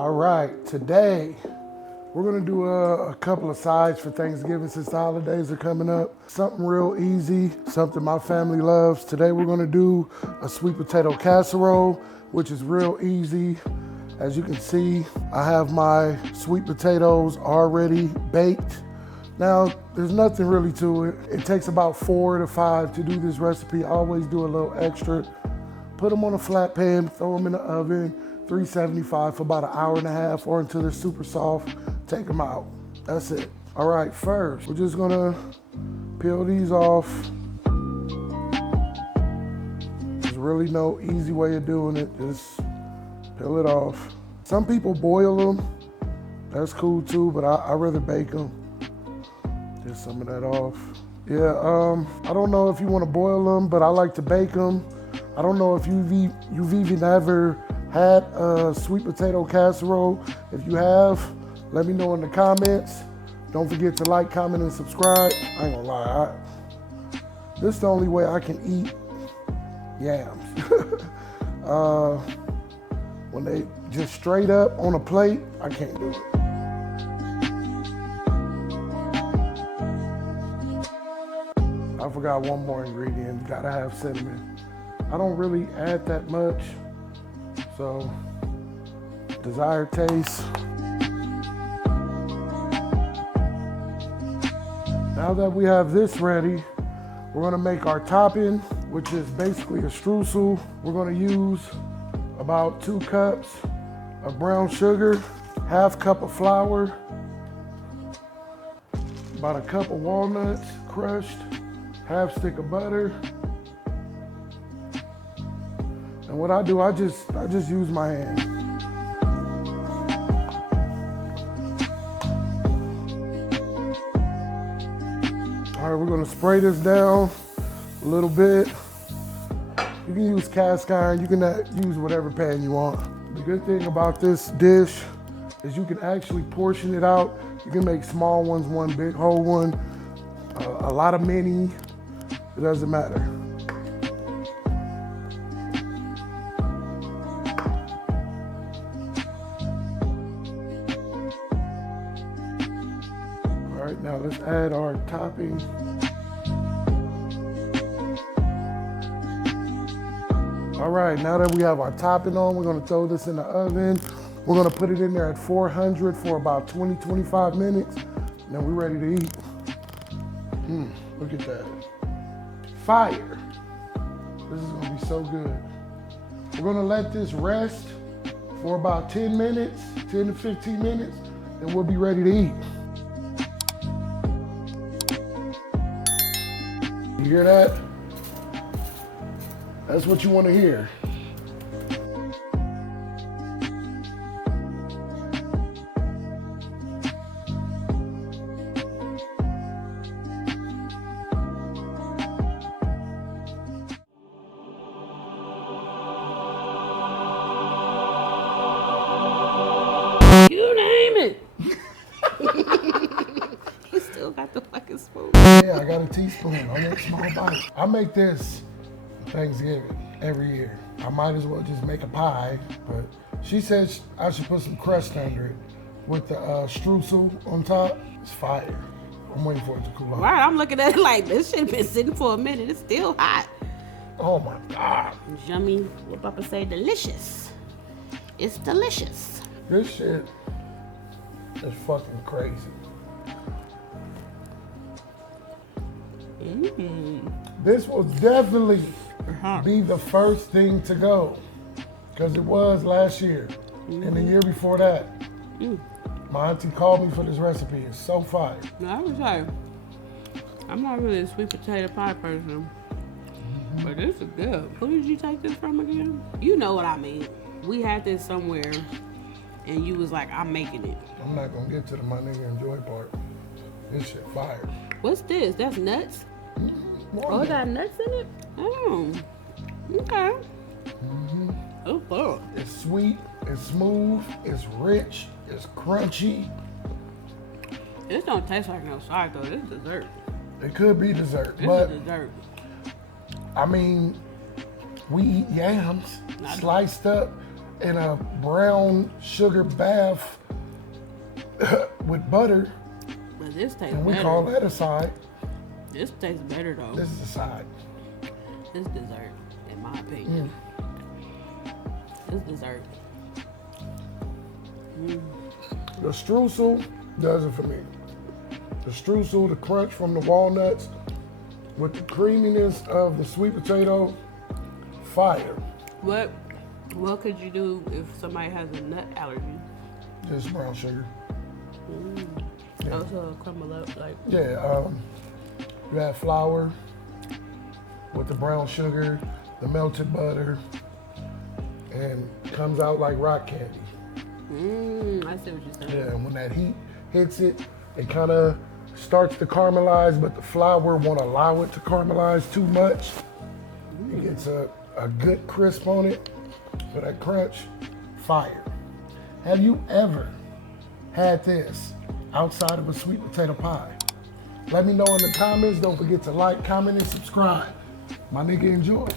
All right, today we're gonna do a couple of sides for Thanksgiving since the holidays are coming up. Something real easy, something my family loves. Today we're gonna do a sweet potato casserole, which is real easy. As you can see, I have my sweet potatoes already baked. Now, there's nothing really to it. It takes about 4 to 5 to do this recipe. I always do a little extra. Put them on a flat pan, throw them in the oven, 375 for about an hour and a half or until they're super soft. Take them out. That's it. All right, first, we're just gonna peel these off. There's really no easy way of doing it. Just peel it off. Some people boil them. That's cool too, but I rather bake them. Just some of that off. Yeah, I don't know if you want to boil them, but I like to bake them. I don't know if you've even ever had a sweet potato casserole. If you have, let me know in the comments. Don't forget to like, comment, and subscribe. I ain't gonna lie, this is the only way I can eat yams. When they just straight up on a plate, I can't do it. I forgot one more ingredient, you gotta have cinnamon. I don't really add that much, so desired taste. Now that we have this ready, we're gonna make our topping, which is basically a streusel. We're gonna use about 2 cups of brown sugar, ½ cup of flour, about a cup of walnuts crushed, ½ stick of butter. And what I do, I just use my hand. All right, we're gonna spray this down a little bit. You can use cast iron, you can use whatever pan you want. The good thing about this dish is you can actually portion it out. You can make small ones, one big whole one, a lot of mini, it doesn't matter. All right, now let's add our topping. All right, now that we have our topping on, we're gonna throw this in the oven. We're gonna put it in there at 400 for about 20-25 minutes, and then we're ready to eat. Look at that. Fire. This is gonna be so good. We're gonna let this rest for about 10 minutes, 10 to 15 minutes, and we'll be ready to eat. You hear that? That's what you want to hear. You name it. You still got the fucking spoon. Yeah, I got a teaspoon. I make small bites. I make this Thanksgiving every year. I might as well just make a pie, but she says I should put some crust under it with the streusel on top. It's fire. I'm waiting for it to cool off. Right, I'm looking at it like this shit been sitting for a minute. It's still hot. Oh my God. Yummy. What Papa say? Delicious. It's delicious. This shit is fucking crazy. This will definitely be the first thing to go, because it was last year and the year before that. My auntie called me for this recipe. It's so fire. Now, I would say, I'm not really a sweet potato pie person, but this is good. Who did you take this from again? You know what I mean. We had this somewhere, and you was like, I'm making it. I'm not gonna get to the my nigga enjoy part. This shit fire. What's this? That's nuts? Oh, it got nuts in it? Oh, okay. Oh, fuck. It's sweet, it's smooth, it's rich, it's crunchy. This don't taste like no side though. This is dessert. It could be dessert, This but is dessert. I mean, we eat yams sliced up. in a brown sugar bath with butter, But this tastes and we better. call that a side. This tastes better though. This is a side. This dessert, in my opinion. This dessert. The streusel does it for me. The streusel, the crunch from the walnuts, with the creaminess of the sweet potato, fire. What could you do if somebody has a nut allergy? Just brown sugar. Yeah. Also crumble up like. Yeah, you add flour with the brown sugar, the melted butter, and comes out like rock candy. I see what you're saying. Yeah, and when that heat hits it, it kind of starts to caramelize, but the flour won't allow it to caramelize too much. It gets a good crisp on it for that crunch. Fire. Have you ever had this outside of a sweet potato pie? Let me know in the comments. Don't forget to like, comment, and subscribe. My nigga, enjoy.